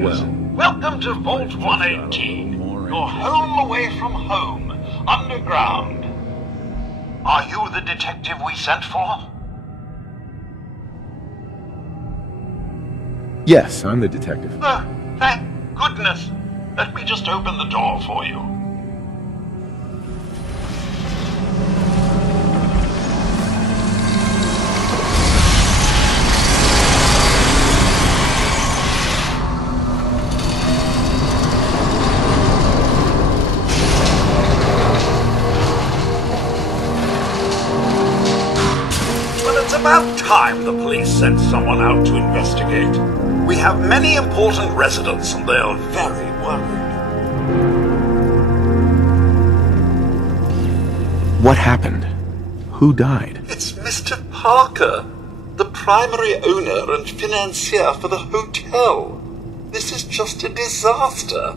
Greetings. Welcome to Vault 118. Your home away from home. Underground. Are you the detective we sent for? Yes, I'm the detective. Oh, thank goodness. Let me just open the door for you. It's about time the police sent someone out to investigate. We have many important residents and they're very worried. What happened? Who died? It's Mr. Parker, the primary owner and financier for the hotel. This is just a disaster.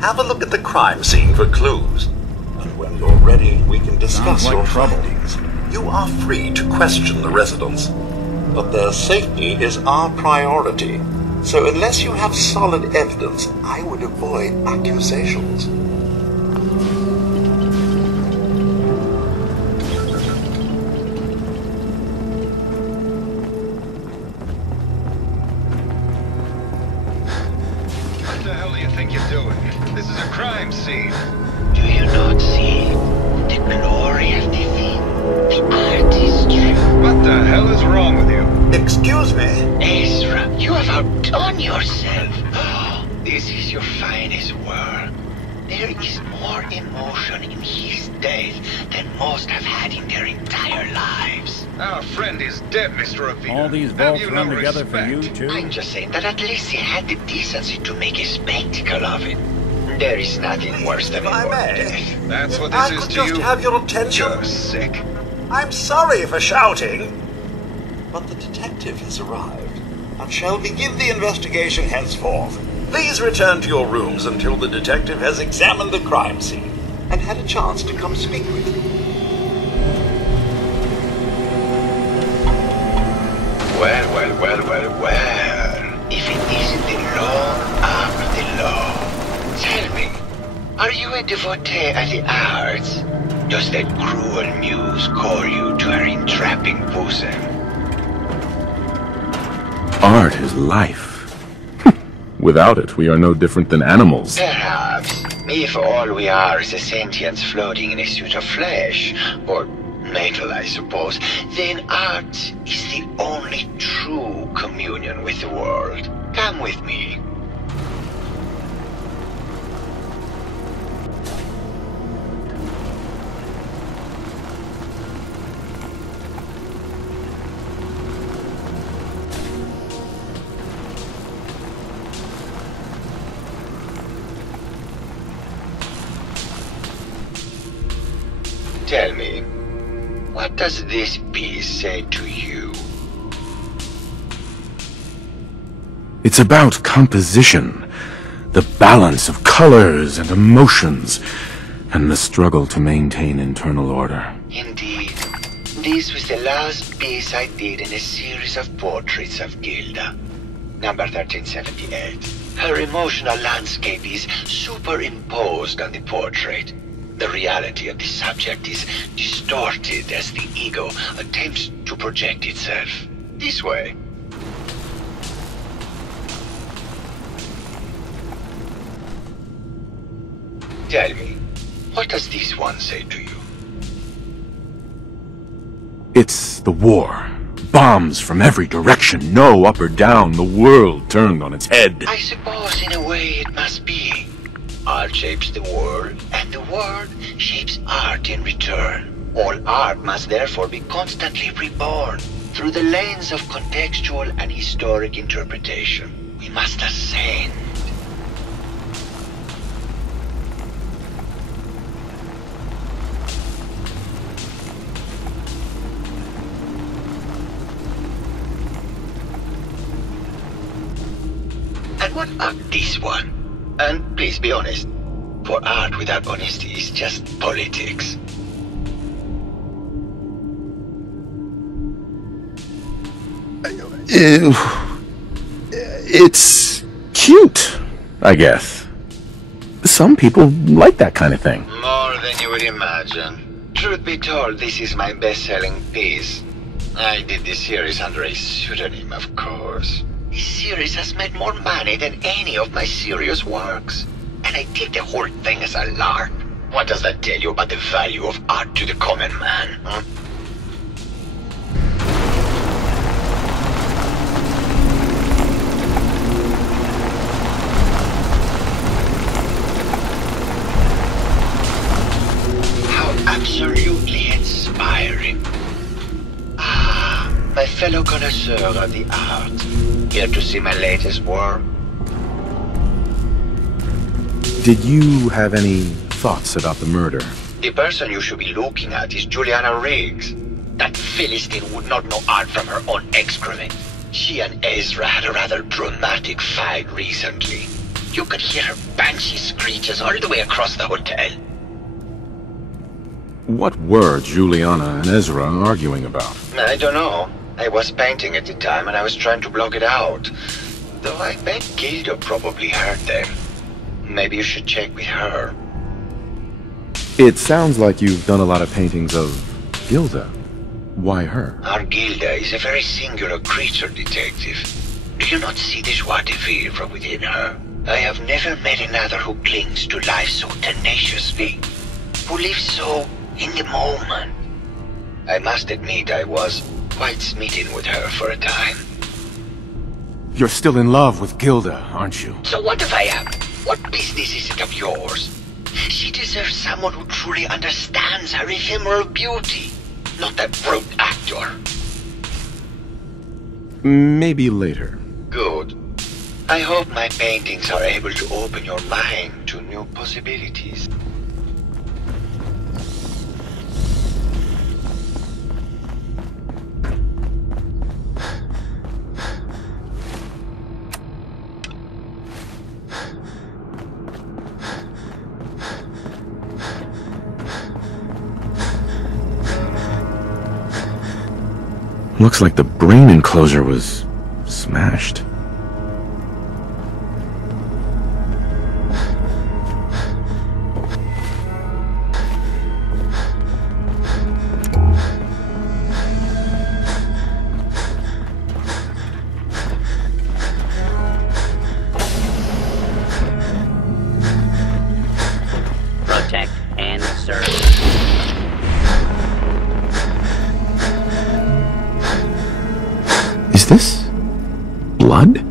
Have a look at the crime scene for clues. And when you're ready, we can discuss your findings. You are free to question the residents, but their safety is our priority. So unless you have solid evidence, I would avoid accusations. What the hell do you think you're doing? This is a crime scene. Do you not see the glory of the thing? The artistry? What the hell is wrong with you? Excuse me? Ezra, you have outdone yourself. This is your finest work. There is more emotion in his death than most have had in their entire lives. Our friend is dead, Mr. Avita. All these Have vaults you run no together for you, respect? too? I'm just saying that at least he had the decency to make a spectacle of it. There is nothing worse than If I a work may. death. That's what I this is could to just you? have your attention. You're sick. I'm sorry for shouting. But the detective has arrived, and shall begin the investigation henceforth. Please return to your rooms until the detective has examined the crime scene and had a chance to come speak with you. Well. If it isn't the long arm of the law. Tell me, are you a devotee of the arts? Does that cruel muse call you to her entrapping bosom? Art is life. Without it, we are no different than animals. Perhaps, if all we are is a sentience floating in a suit of flesh, or metal, I suppose, then art is the only true communion with the world. Come with me. Tell me, what does this piece say to you? It's about composition, the balance of colors and emotions, and the struggle to maintain internal order. Indeed. This was the last piece I did in a series of portraits of Gilda. Number 1378. Her emotional landscape is superimposed on the portrait. The reality of the subject is distorted as the ego attempts to project itself. This way. Tell me, what does this one say to you? It's the war. Bombs from every direction, no up or down, the world turned on its head. I suppose in a way it must be. Art shapes the world, and the world shapes art in return. All art must therefore be constantly reborn through the lens of contextual and historic interpretation. We must ascend. And what about this one? And please be honest, for art without honesty is just politics. It's cute, I guess. Some people like that kind of thing. More than you would imagine. Truth be told, this is my best-selling piece. I did this series under a pseudonym, of course. This series has made more money than any of my serious works. And I did the whole thing as a lark. What does that tell you about the value of art to the common man, huh? Absolutely inspiring. Ah, my fellow connoisseur of the art. Here to see my latest work? Did you have any thoughts about the murder? The person you should be looking at is Juliana Riggs. That Philistine would not know art from her own excrement. She and Ezra had a rather dramatic fight recently. You could hear her banshee screeches all the way across the hotel. What were Juliana and Ezra arguing about? I don't know. I was painting at the time and I was trying to block it out. Though I bet Gilda probably heard them. Maybe you should check with her. It sounds like you've done a lot of paintings of Gilda. Why her? Our Gilda is a very singular creature, detective. Do you not see the joie de vivre within her? I have never met another who clings to life so tenaciously. Who lives so in the moment. I must admit I was quite smitten with her for a time. You're still in love with Gilda, aren't you? So what if I am? What business is it of yours? She deserves someone who truly understands her ephemeral beauty, not that brute actor. Maybe later. Good. I hope my paintings are able to open your mind to new possibilities. Looks like the brain enclosure was smashed. Protect and serve. Is this blood?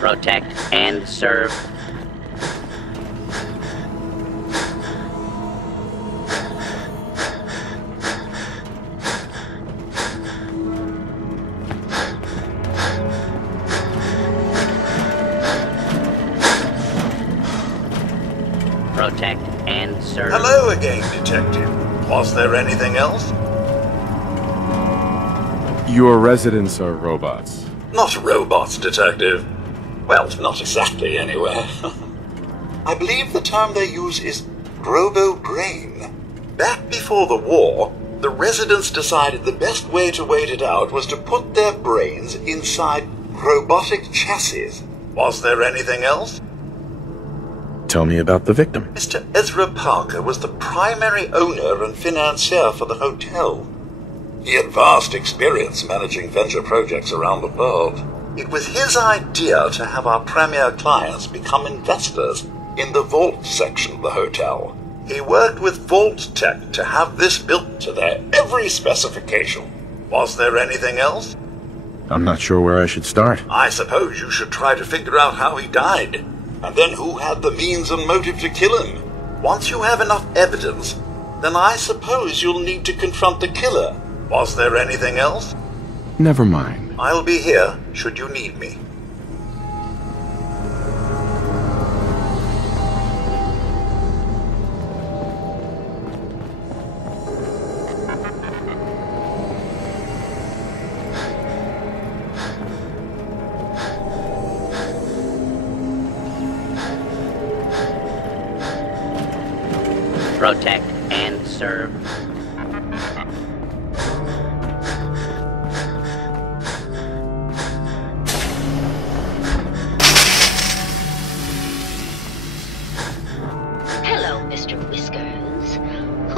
Protect and serve. Protect and serve. Hello again, Detective. Was there anything else? Your residents are robots. Not robots, Detective. Well, not exactly, anyway. I believe the term they use is robo-brain. Back before the war, the residents decided the best way to wait it out was to put their brains inside robotic chassis. Was there anything else? Tell me about the victim. Mr. Ezra Parker was the primary owner and financier for the hotel. He had vast experience managing venture projects around the world. It was his idea to have our premier clients become investors in the vault section of the hotel. He worked with Vault Tech to have this built to their every specification. Was there anything else? I'm not sure where I should start. I suppose you should try to figure out how he died. And then who had the means and motive to kill him? Once you have enough evidence, then I suppose you'll need to confront the killer. Was there anything else? Never mind. I'll be here, should you need me. Protect and serve.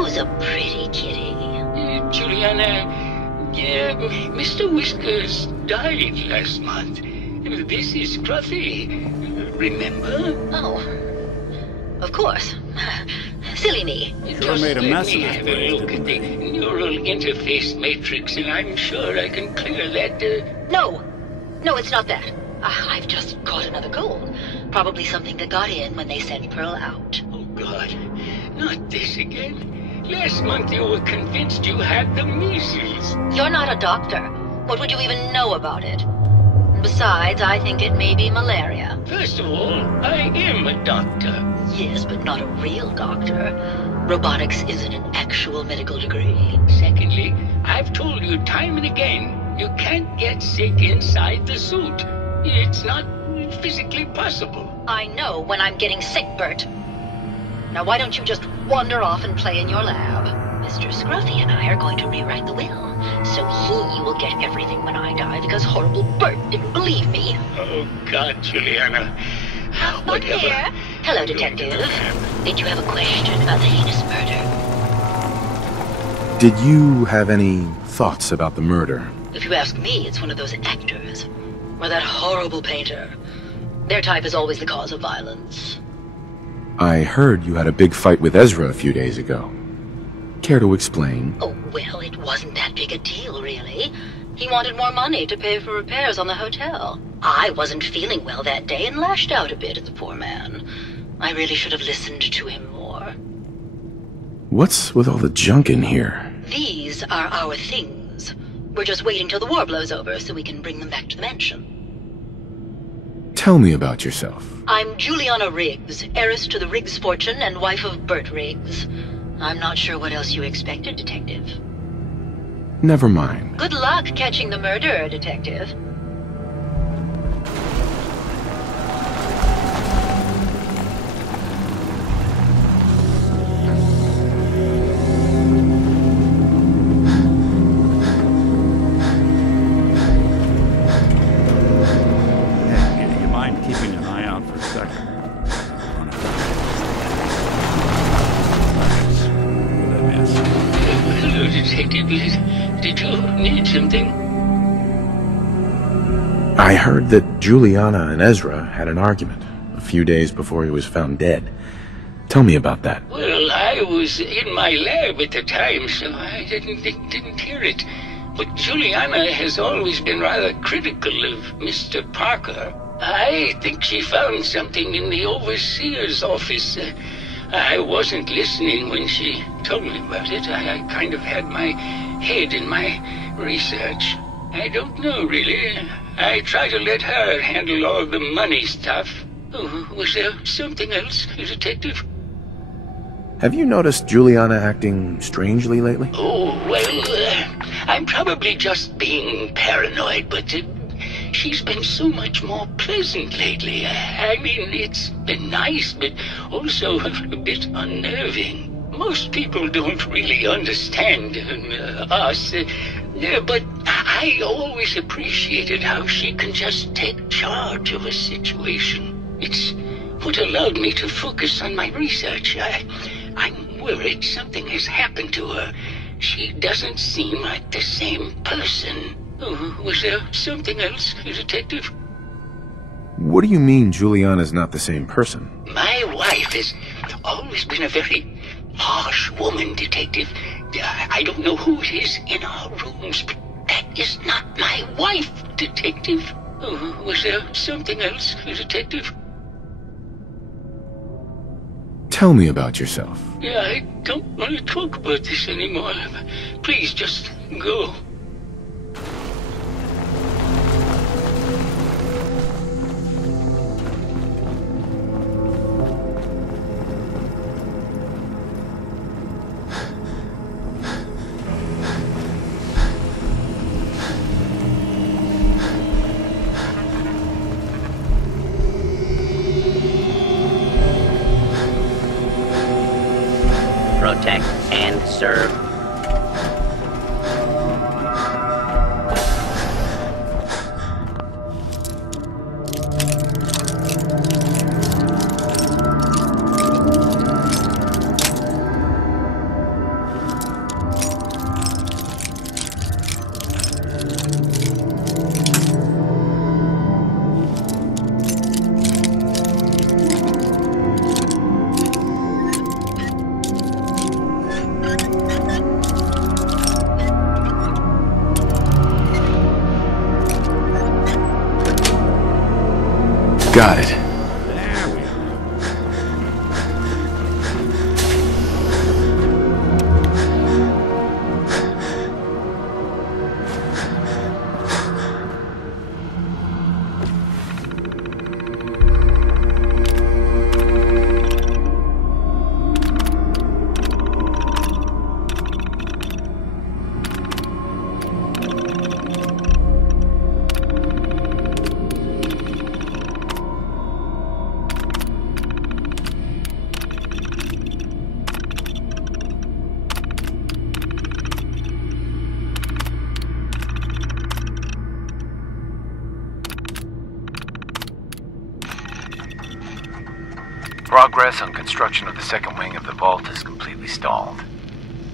who's a pretty kitty. Juliana, Mr. Whiskers died last month. This is Scruffy. Remember? Oh, of course. Silly me. Sure made a mess of this place, didn't look at the neural interface matrix, and I'm sure I can clear that. No, it's not that. I've just caught another goal. Probably something that got in when they sent Pearl out. Oh, God. Not this again. Last month you were convinced you had the measles. You're not a doctor. What would you even know about it? Besides, I think it may be malaria. First of all, I am a doctor. Yes, but not a real doctor. Robotics isn't an actual medical degree. Secondly, I've told you time and again, you can't get sick inside the suit. It's not physically possible. I know when I'm getting sick, Bert. Now why don't you just wander off and play in your lab? Mr. Scruffy and I are going to rewrite the will, so he will get everything when I die because horrible Bert didn't believe me. Oh, God, Juliana. Whatever. Here. Hello, Detective. Did you have a question about the heinous murder? Did you have any thoughts about the murder? If you ask me, it's one of those actors. Or that horrible painter. Their type is always the cause of violence. I heard you had a big fight with Ezra a few days ago. Care to explain? Oh, well, it wasn't that big a deal, really. He wanted more money to pay for repairs on the hotel. I wasn't feeling well that day and lashed out a bit at the poor man. I really should have listened to him more. What's with all the junk in here? These are our things. We're just waiting till the war blows over so we can bring them back to the mansion. Tell me about yourself. I'm Juliana Riggs, heiress to the Riggs fortune and wife of Bert Riggs. I'm not sure what else you expected, Detective. Never mind. Good luck catching the murderer, Detective. Did you need something? I heard that Juliana and Ezra had an argument a few days before he was found dead. Tell me about that. Well, I was in my lab at the time, so I didn't hear it. But Juliana has always been rather critical of Mr. Parker. I think she found something in the overseer's office. I wasn't listening when she told me about it. I kind of had my head in my research. I don't know, really. I try to let her handle all the money stuff. Oh, was there something else, Detective? Have you noticed Juliana acting strangely lately? Oh, well, I'm probably just being paranoid, but she's been so much more pleasant lately. I mean, it's been nice, but also a bit unnerving. Most people don't really understand us, but I always appreciated how she can just take charge of a situation. It's what allowed me to focus on my research. I'm worried something has happened to her. She doesn't seem like the same person. Oh, was there something else, Detective? What do you mean Juliana's not the same person? My wife has always been a very harsh woman, Detective. I don't know who it is in our rooms, but that is not my wife, Detective. Oh, was there something else, Detective? Tell me about yourself. Yeah, I don't want to talk about this anymore. Please, just go. Protect and serve. got it. Progress on construction of the second wing of the vault is completely stalled.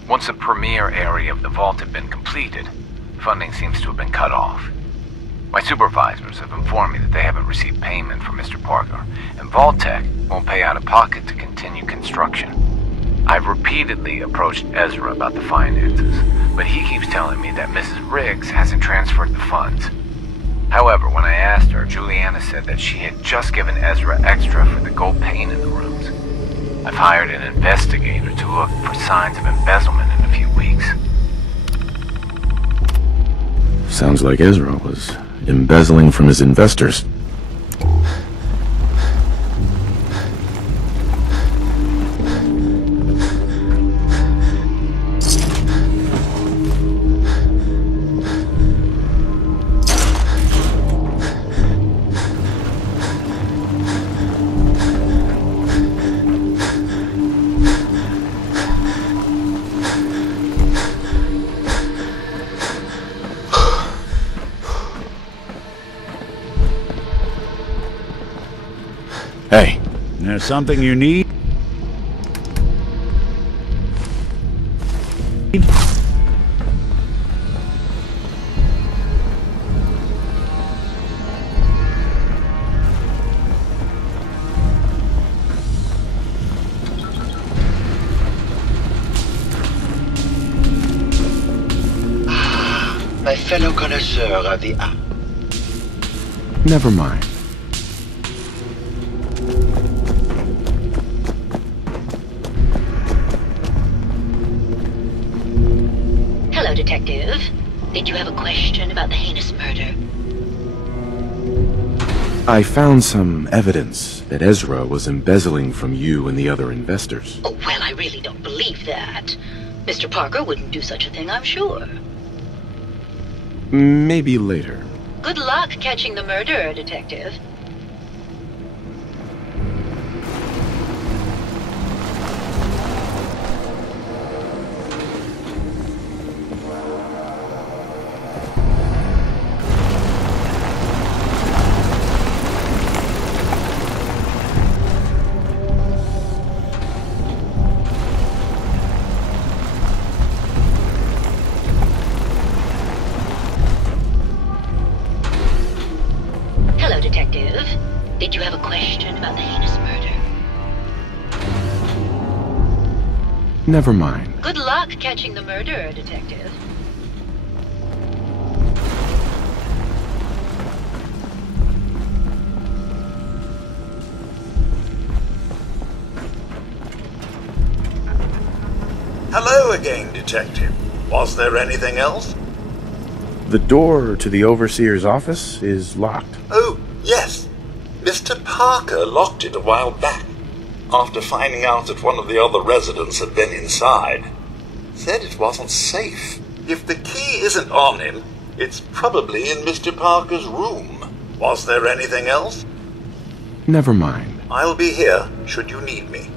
Once the premier area of the vault had been completed, funding seems to have been cut off. My supervisors have informed me that they haven't received payment from Mr. Parker, and Vault-Tec won't pay out of pocket to continue construction. I've repeatedly approached Ezra about the finances, but he keeps telling me that Mrs. Riggs hasn't transferred the funds. However, when I asked her, Juliana said that she had just given Ezra extra for the gold paint in the rooms. I've hired an investigator to look for signs of embezzlement in a few weeks. Sounds like Ezra was embezzling from his investors. Hey. There's something you need? My fellow connoisseur of the art. Never mind. Hello, Detective. Did you have a question about the heinous murder? I found some evidence that Ezra was embezzling from you and the other investors. Oh, well, I really don't believe that. Mr. Parker wouldn't do such a thing, I'm sure. Maybe later. Good luck catching the murderer, Detective. Detective, did you have a question about the heinous murder? Never mind. Good luck catching the murderer, Detective. Hello again, Detective. Was there anything else? The door to the Overseer's office is locked. Oh, yes. Mr. Parker locked it a while back, after finding out that one of the other residents had been inside. Said it wasn't safe. If the key isn't on him, it's probably in Mr. Parker's room. Was there anything else? Never mind. I'll be here, should you need me.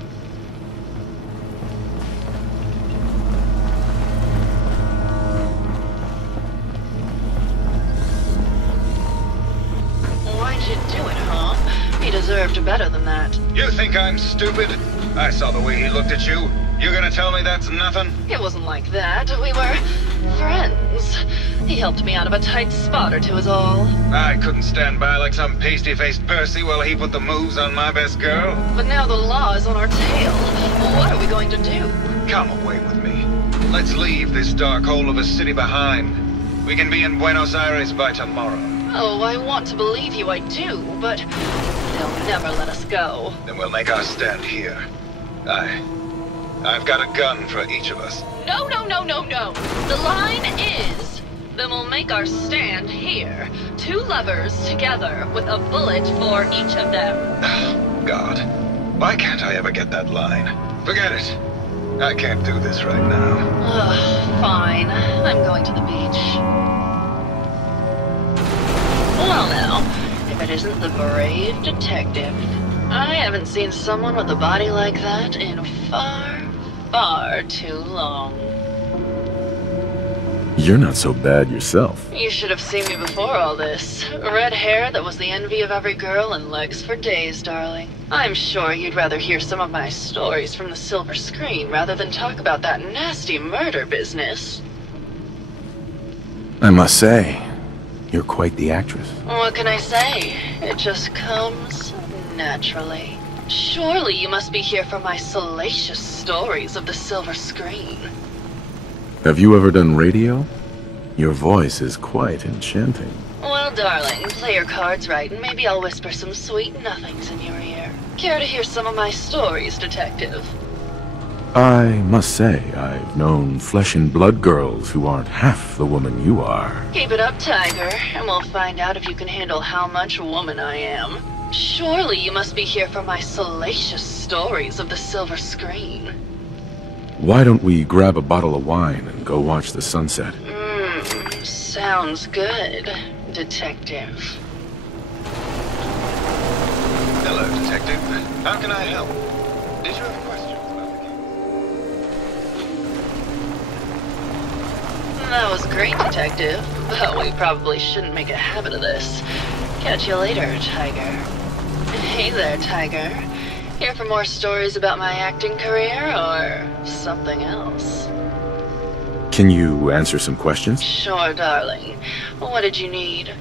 Why'd you do it, huh? He deserved better than that. You think I'm stupid? I saw the way he looked at you. You gonna tell me that's nothing? It wasn't like that. We were friends. He helped me out of a tight spot or two is all. I couldn't stand by like some pasty-faced Percy while he put the moves on my best girl. But now the law is on our tail. What are we going to do? Come away with me. Let's leave this dark hole of a city behind. We can be in Buenos Aires by tomorrow. Oh, I want to believe you, I do, but They'll never let us go. Then we'll make our stand here. I've got a gun for each of us. No, no, no, no, no. The line is, then we'll make our stand here. 2 lovers together with a bullet for each of them. God, why can't I ever get that line? Forget it. I can't do this right now. Ugh, fine. I'm going to the beach. Well now, if it isn't the brave detective. I haven't seen someone with a body like that in far, far too long. You're not so bad yourself. You should have seen me before all this. Red hair that was the envy of every girl and legs for days, darling. I'm sure you'd rather hear some of my stories from the silver screen rather than talk about that nasty murder business. I must say, you're quite the actress. What can I say? It just comes naturally. Surely you must be here for my salacious stories of the silver screen. Have you ever done radio? Your voice is quite enchanting. Well, darling, play your cards right, and maybe I'll whisper some sweet nothings in your ear. Care to hear some of my stories, detective? I must say, I've known flesh and blood girls who aren't half the woman you are. Keep it up, Tiger, and we'll find out if you can handle how much woman I am. Surely you must be here for my salacious stories of the silver screen. Why don't we grab a bottle of wine and go watch the sunset? Sounds good, detective. Hello, detective. How can I help? Did you have questions about the case? That was great, detective. But we probably shouldn't make a habit of this. Catch you later, Tiger. Hey there, Tiger. Here for more stories about my acting career, or something else? Can you answer some questions? Sure, darling. What did you need?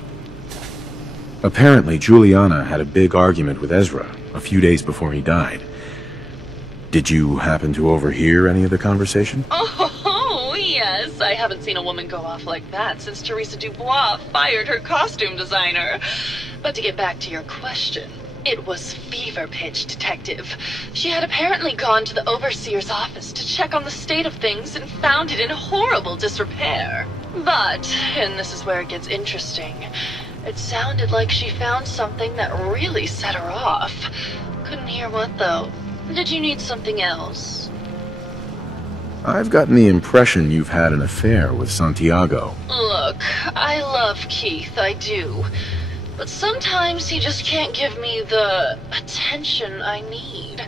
Apparently, Juliana had a big argument with Ezra a few days before he died. Did you happen to overhear any of the conversation? Oh, yes. I haven't seen a woman go off like that since Teresa Dubois fired her costume designer. But to get back to your question, it was fever pitch, detective. She had apparently gone to the overseer's office to check on the state of things and found it in horrible disrepair. But, and this is where it gets interesting, it sounded like she found something that really set her off. Couldn't hear what, though. Did you need something else? I've gotten the impression you've had an affair with Santiago. Look, I love Keith, I do. But sometimes he just can't give me the attention I need.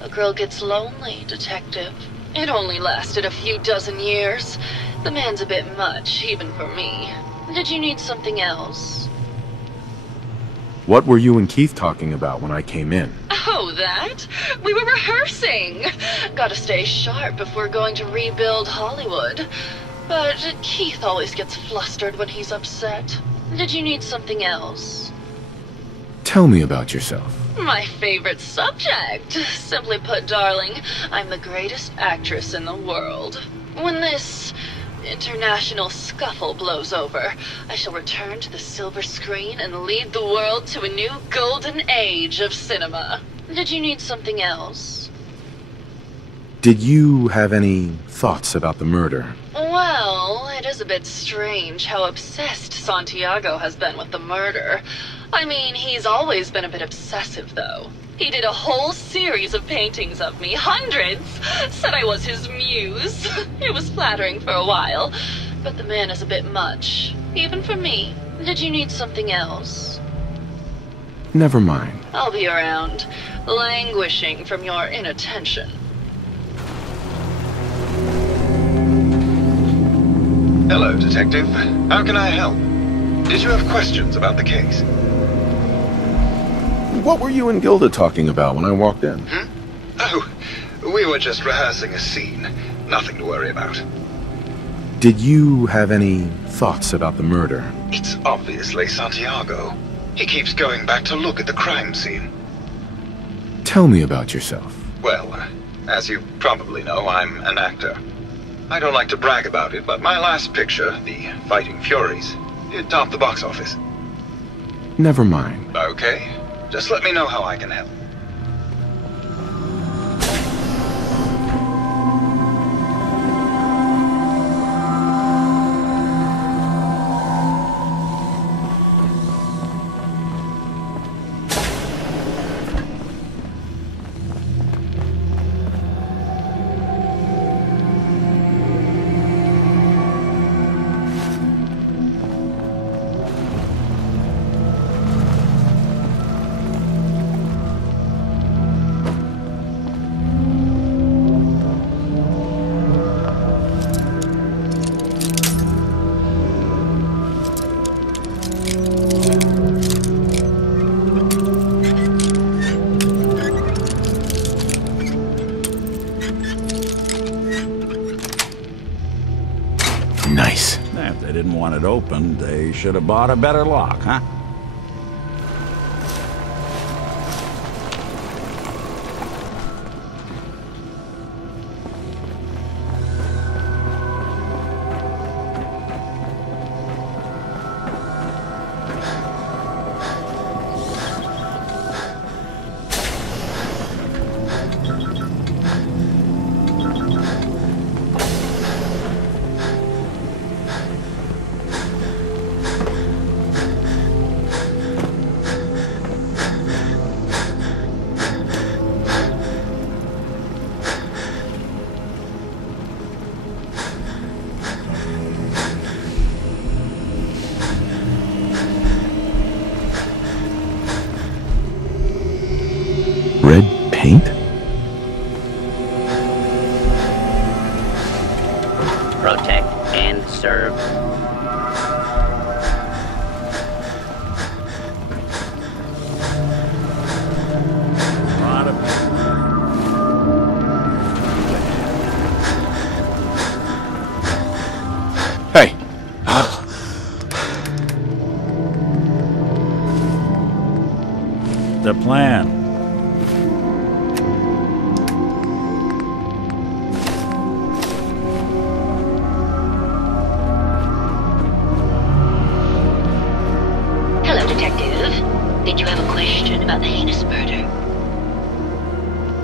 A girl gets lonely, detective. It only lasted a few dozen years. The man's a bit much, even for me. Did you need something else? What were you and Keith talking about when I came in? Oh, that? We were rehearsing. Gotta stay sharp if we're going to rebuild Hollywood. But Keith always gets flustered when he's upset. Did you need something else? Tell me about yourself. My favorite subject. Simply put, darling, I'm the greatest actress in the world. When this international scuffle blows over, I shall return to the silver screen and lead the world to a new golden age of cinema. Did you need something else? Did you have any thoughts about the murder? Well, it is a bit strange how obsessed Santiago has been with the murder. I mean, he's always been a bit obsessive, though. He did a whole series of paintings of me, hundreds, said I was his muse. It was flattering for a while, but the man is a bit much, even for me. Did you need something else? Never mind. I'll be around, languishing from your inattention. Hello, detective. How can I help? Did you have questions about the case? What were you and Gilda talking about when I walked in? Oh, we were just rehearsing a scene. Nothing to worry about. Did you have any thoughts about the murder? It's obviously Santiago. He keeps going back to look at the crime scene. Tell me about yourself. Well, as you probably know, I'm an actor. I don't like to brag about it, but my last picture, The Fighting Furies, it topped the box office. Never mind. Okay. Just let me know how I can help. Nice. If they didn't want it opened, they should have bought a better lock, huh? Red paint? Protect and serve. Hey! The plan. Hello, Detective. Did you have a question about the heinous murder?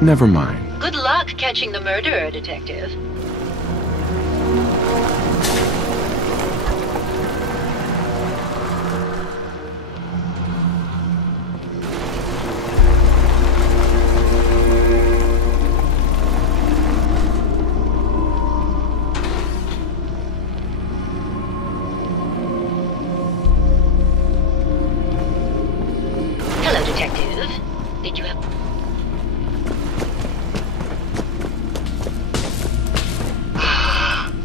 Never mind. Good luck catching the murderer, Detective. Hello, Detective. Did you have...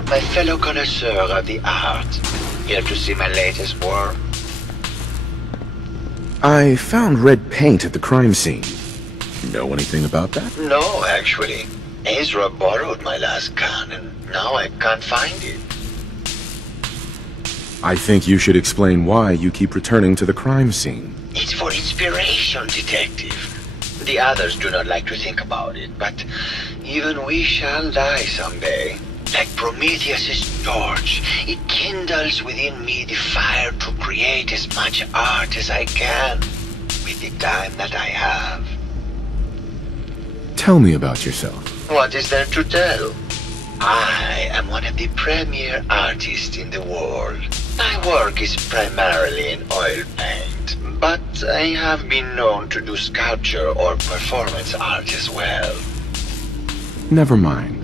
My fellow connoisseur of the art, here to see my latest work. I found red paint at the crime scene. Know anything about that? No, actually. Ezra borrowed my last gun, and now I can't find it. I think you should explain why you keep returning to the crime scene. It's for inspiration, Detective. The others do not like to think about it, but even we shall die someday. Like Prometheus's torch, it kindles within me the fire to create as much art as I can with the time that I have. Tell me about yourself. What is there to tell? I am one of the premier artists in the world. My work is primarily in oil paint, but I have been known to do sculpture or performance art as well. Never mind.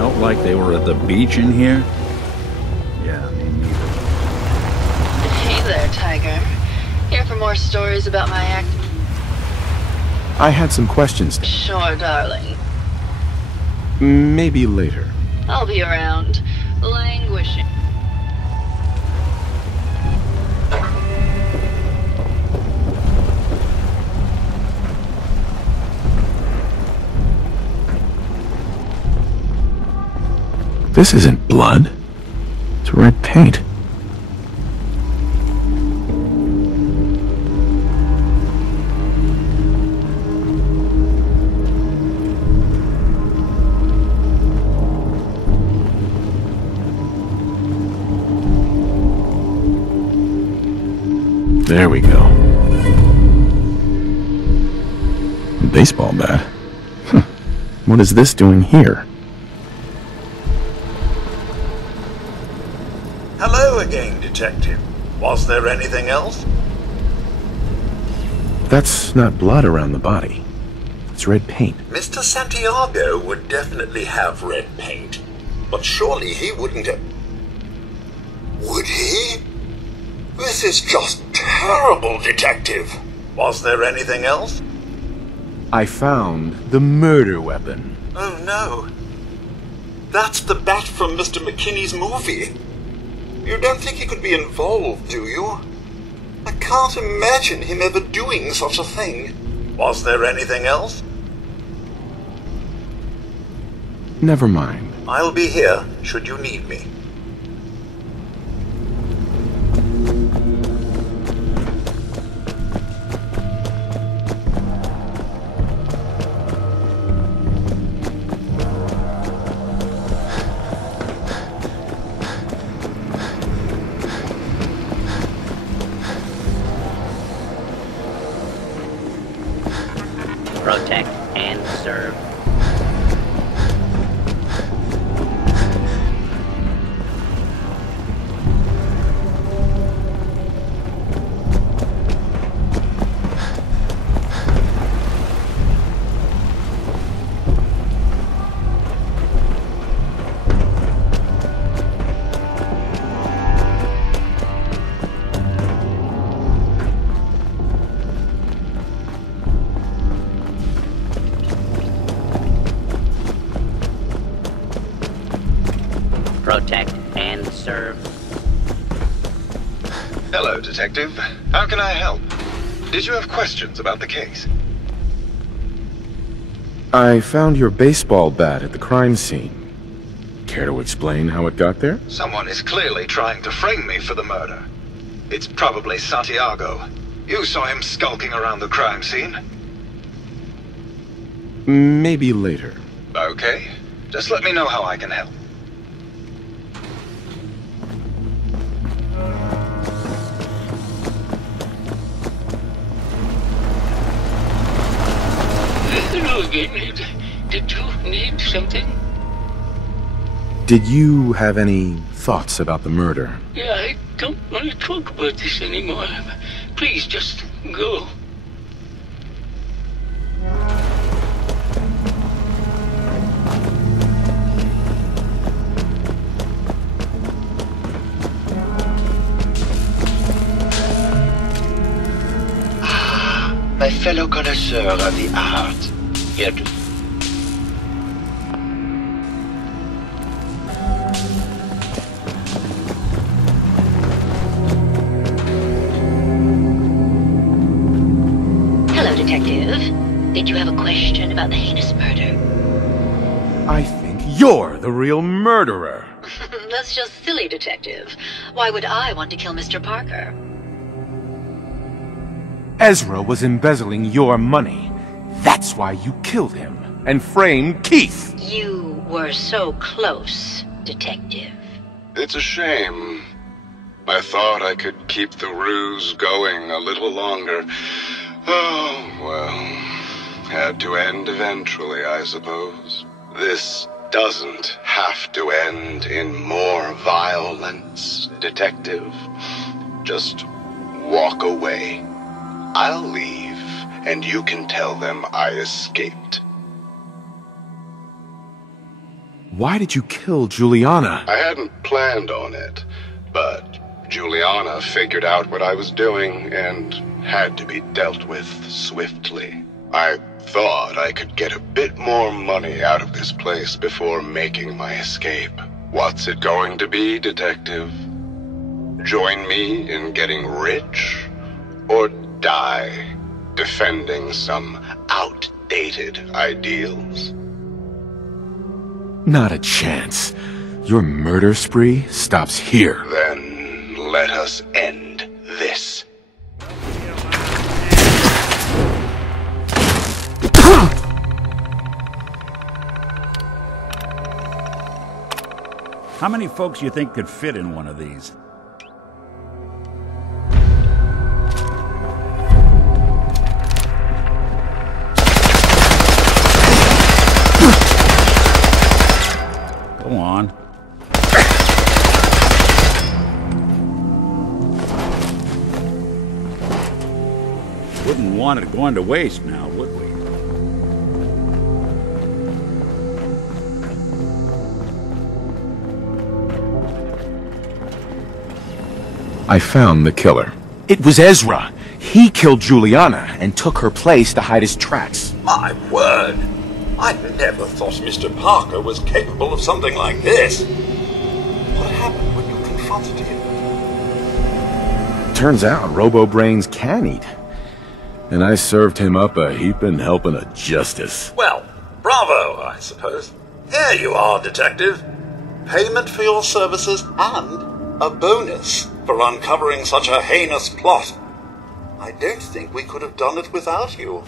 felt like they were at the beach in here? Yeah, me neither. Hey there, Tiger. Here for more stories about my act? I had some questions. Sure, darling. Maybe later. I'll be around, languishing. This isn't blood. It's red paint. There we go. Baseball bat? Huh. What is this doing here? Hello again, Detective. Was there anything else? That's not blood around the body. It's red paint. Mr. Santiago would definitely have red paint. But surely he wouldn't have... Would he? This is just terrible, Detective. Was there anything else? I found the murder weapon. Oh no. That's the bat from Mr. McKinney's movie. You don't think he could be involved, do you? I can't imagine him ever doing such a thing. Was there anything else? Never mind. I'll be here, should you need me. Protect and serve. Protect and serve. Hello, Detective. How can I help? Did you have questions about the case? I found your baseball bat at the crime scene. Care to explain how it got there? Someone is clearly trying to frame me for the murder. It's probably Santiago. You saw him skulking around the crime scene? Maybe later. Okay. Just let me know how I can help. Hello again. Did you need something? Did you have any thoughts about the murder? Yeah, I don't want to talk about this anymore. Please, just go. My fellow connoisseur of the art, here to... Hello, Detective. Did you have a question about the heinous murder? I think you're the real murderer. That's just silly, Detective. Why would I want to kill Mr. Parker? Ezra was embezzling your money. That's why you killed him and framed Keith. You were so close, Detective. It's a shame. I thought I could keep the ruse going a little longer. Oh, well, had to end eventually, I suppose. This doesn't have to end in more violence, Detective. Just walk away. I'll leave, and you can tell them I escaped. Why did you kill Juliana? I hadn't planned on it, but Juliana figured out what I was doing and had to be dealt with swiftly. I thought I could get a bit more money out of this place before making my escape. What's it going to be, Detective? Join me in getting rich? Or die defending some outdated ideals? Not a chance. Your murder spree stops here. Then let us end this. How many folks you think could fit in one of these? Go on. Wouldn't want it going to waste now, would we? I found the killer. It was Ezra. He killed Juliana and took her place to hide his tracks. My word! I never thought Mr. Parker was capable of something like this. What happened when you confronted him? Turns out robo-brains can eat. And I served him up a heaping helping of justice. Well, bravo, I suppose. Here you are, Detective. Payment for your services and a bonus for uncovering such a heinous plot. I don't think we could have done it without you.